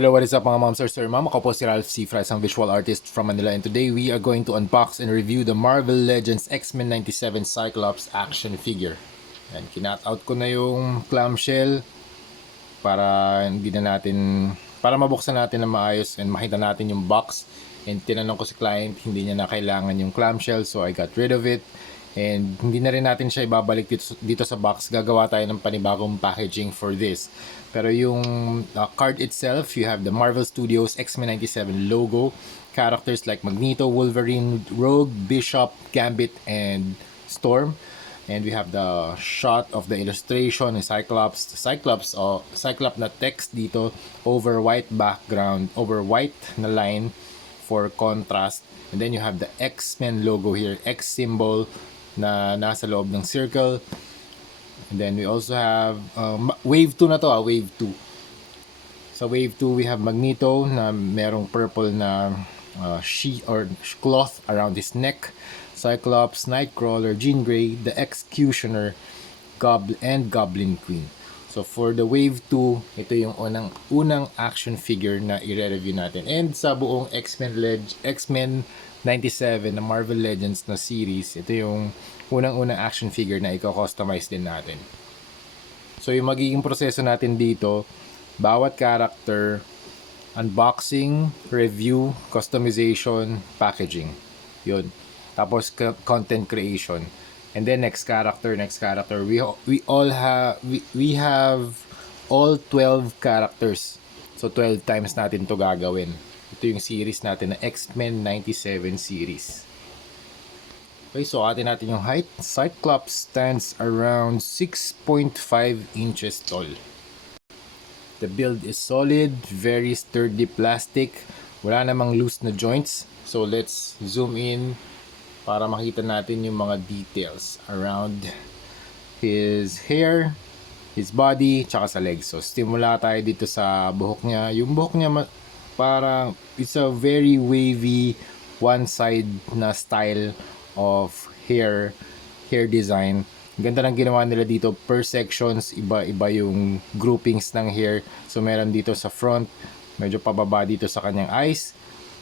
Hello, what is up mga moms or sir ma'am? Ako po si Ralph C. Fry, isang visual artist from Manila, and today we are going to unbox and review the Marvel Legends X-Men 97 Cyclops action figure. Yan, kinat out ko na yung clamshell para hindi na natin, para mabuksan natin na maayos and makita natin yung box. And tinanong ko si client, hindi niya na kailangan yung clamshell, so I got rid of it. And hindi na rin natin siya ibabalik dito sa box. Gagawa tayo ng panibagong packaging for this. Pero yung card itself, you have the Marvel Studios X-Men 97 logo, characters like Magneto, Wolverine, Rogue, Bishop, Gambit, and Storm. And we have the shot of the illustration ni Cyclops. Cyclops na text dito over white background, over white na line for contrast. And then you have the X-Men logo here, X symbol na nasa loob ng circle. And then we also have wave 2 na to, wave 2. Sa wave 2 we have Magneto na merong purple na sheet or cloth around his neck. Cyclops, Nightcrawler, Jean Grey, the Executioner, and Goblin Queen. So for the wave 2, ito yung unang action figure na i-review natin. And sa buong X-Men 97 na Marvel Legends na series, ito yung unang action figure na i-customize din natin. So yung magiging proseso natin dito, bawat character, unboxing, review, customization, packaging. Yun. Tapos content creation. And then next character. We have all 12 characters. So 12 times natin to gagawin. Ito yung series natin na X-Men 97 series. Okay, so atin natin yung height. Cyclops stands around 6.5 inches tall. The build is solid, very sturdy plastic. Wala namang loose na joints. So let's zoom in para makita natin yung mga details around his hair, his body, tsaka sa legs. So simula tayo dito sa buhok niya. Yung buhok niya parang it's a very wavy one side na style of hair design. Ganda ng ginawa nila dito per sections, iba yung groupings ng hair. So meron dito sa front, medyo pababa dito sa kanyang eyes,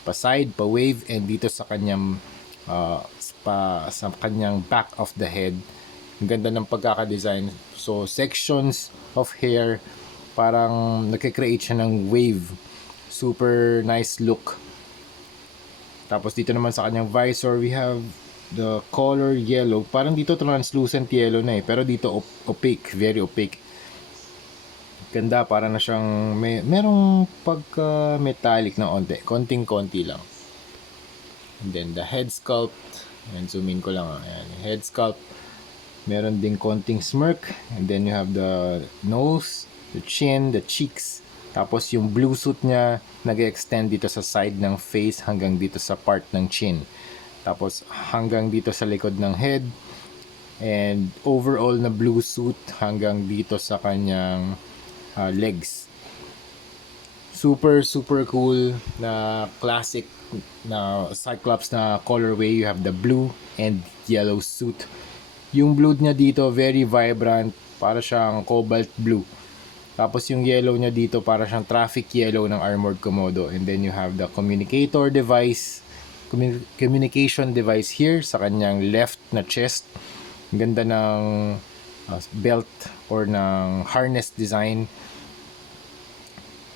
pa side, pa wave, and dito sa kanyang sa kanyang back of the head. Ang ganda ng pagkaka-design. So sections of hair, parang nagke-create siya ng wave. Super nice look. Tapos dito naman sa kanyang visor, we have the color yellow. Parang dito translucent yellow na pero dito opaque, very opaque. Ganda, para na siyang merong pagka metallic na konting-konti lang. And then the head sculpt, and zoom in ko lang, ayan, head sculpt, meron ding konting smirk. And then you have the nose, the chin, the cheeks. Tapos yung blue suit niya nag-extend dito sa side ng face hanggang dito sa part ng chin. Tapos hanggang dito sa likod ng head. And overall na blue suit hanggang dito sa kanyang legs. Super cool na classic na Cyclops na colorway. You have the blue and yellow suit. Yung blue niya dito very vibrant, para siyang cobalt blue. Tapos yung yellow niya dito para siyang traffic yellow ng Armored Komodo. And then you have the communication device here sa kanyang left na chest. Ang ganda ng belt or ng harness design.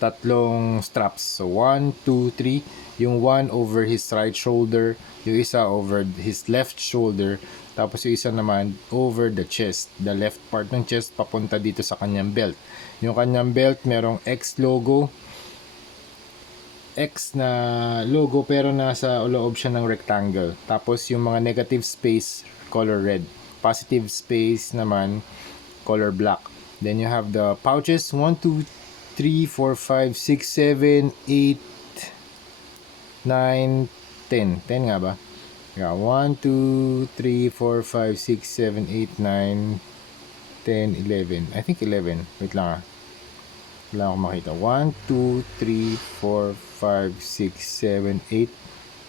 Tatlong straps. So 1, 2, 3. Yung one over his right shoulder, yung isa over his left shoulder, tapos yung isa naman over the chest, the left part ng chest papunta dito sa kanyang belt. Yung kanyang belt merong X logo, X na logo pero nasa loob siya ng rectangle. Tapos yung mga negative space color red, positive space naman color black. Then you have the pouches, 1, 2, 3, 4, 5, 6, 7, 8, 9, 10. 10 nga ba? Yeah, 1, 2, 3, 4, 5, 6, 7, 8, 9, 10, 11. I think 11. Wait lang ah. Wala akong makita. 1, 2, 3, 4, 5, 6, 7, 8,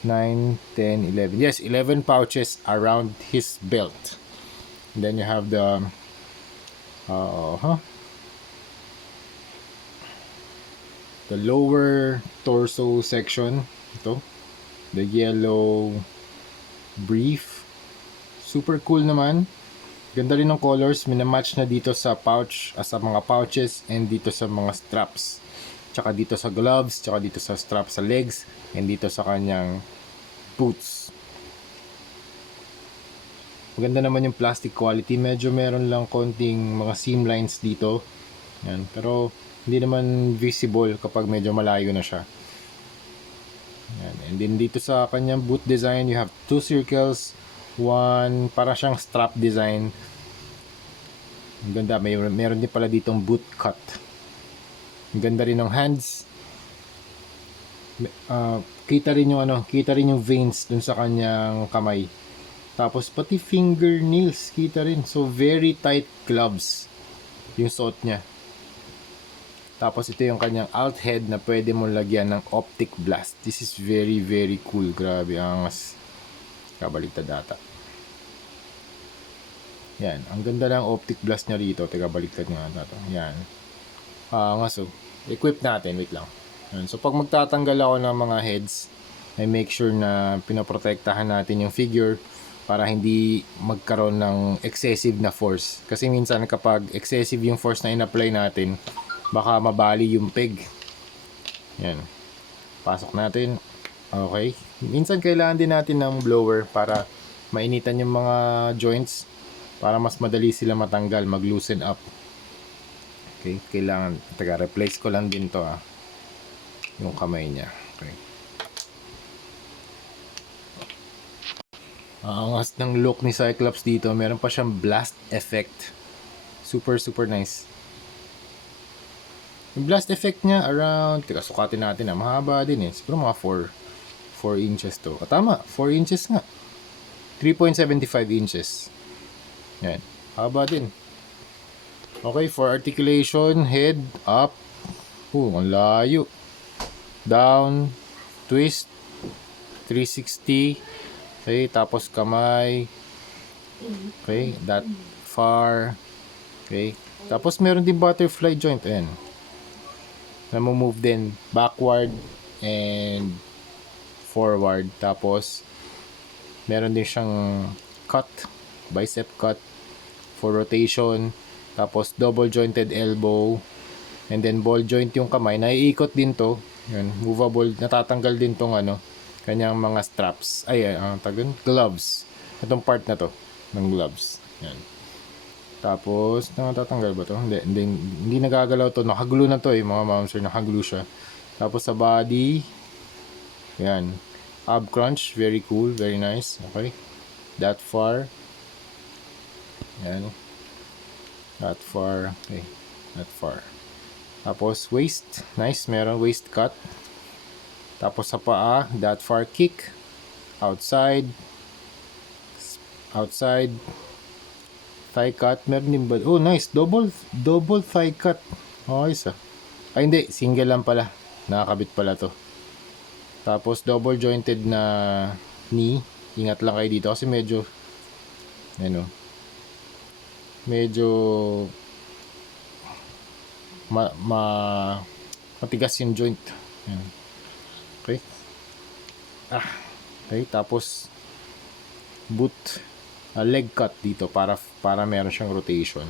9, 10, 11. Yes, 11 pouches around his belt. And then you have the the lower torso section. Ito, the yellow brief. Super cool naman. Ganda rin ng colors, minamatch na dito sa pouch, sa mga pouches, and dito sa mga straps. Tsaka dito sa gloves, tsaka dito sa strap sa legs, and dito sa kanyang boots. Maganda naman yung plastic quality, medyo meron lang konting mga seam lines dito. Yan, pero hindi naman visible kapag medyo malayo na siya. Yan. And then dito sa kanyang boot design, you have two circles, one para siyang strap design. Ang ganda, meron din pala ditong boot cut. Ang ganda rin ng hands. Kita rin yung veins dun sa kanyang kamay. Tapos pati fingernails kita rin. So very tight gloves yung suot niya. Tapos ito yung kanyang alt head na pwede mong lagyan ng optic blast. This is very very cool. Grabe, angas. Kabaliktad data. Yan, ang ganda ng optic blast niya rito. Teka, baliktad nga natin. Yan. Angas, oh. Equip natin, wait lang. Yan. So pag magtatanggal ako ng mga heads, I make sure na pinoprotektahan natin yung figure para hindi magkaroon ng excessive na force. Kasi minsan kapag excessive yung force na in-apply natin, baka mabali yung peg. Yan. Pasok natin. Okay. Minsan kailangan din natin ng blower para mainitan yung mga joints para mas madali sila matanggal, mag-loosen up. Okay. Kailangan, replace ko lang din to yung kamay niya. Okay. Ang angas ng look ni Cyclops dito. Meron pa siyang blast effect. Super super nice. Yung blast effect niya around, sukatin natin mahaba din siguro mga 4 inches to. Tama, 4 inches nga. 3.75 inches. Yan. Haba din. Okay, for articulation, head, up. Ang layo. Down, twist, 360. Okay, tapos kamay. Okay, that far. Okay. Tapos meron din butterfly joint. Ayan. Na move din backward and forward. Tapos meron din siyang cut, bicep cut for rotation. Tapos double jointed elbow. And then ball joint yung kamay. Naiikot din to. Yan, movable. Natatanggal din tong kanyang mga straps. Ay, gloves. Itong part na to ng gloves. Yan. Tapos, natatanggal ba to? Hindi nagagalaw to. Nakaglue na to mga mamsir. Nakaglue siya. Tapos sa body, yan. Ab crunch. Very cool. Very nice. Okay. That far. Yan. That far. Okay. That far. Tapos waist. Nice. Meron waist cut. Tapos sa paa, that far kick, outside, thigh cut, meron din ba? Oh, nice, double thigh cut. Okay, ay hindi, single lang pala, nakakabit pala to. Tapos double jointed na knee, ingat lang kayo dito kasi medyo matigas yung joint. Yan. Okay. Okay, tapos boot, leg cut dito para meron siyang rotation.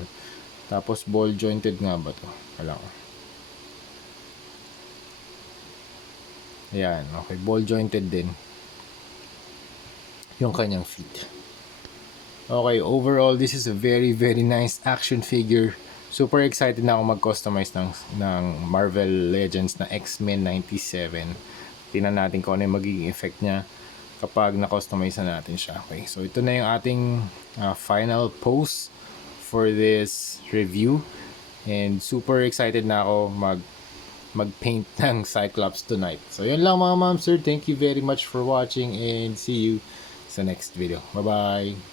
Tapos ball jointed nga ba to? Wala ko. Ayan, okay, ball jointed din yung kanyang feet. Okay, overall this is a very very nice action figure. Super excited na ako mag-customize ng Marvel Legends na X-Men 97. Tingnan natin kung ano yung magiging effect niya kapag na-customize na natin siya. Okay, so ito na yung ating final pose for this review. And super excited na ako mag-paint ng Cyclops tonight. So yun lang mga ma'am sir. Thank you very much for watching and see you sa next video. Bye-bye!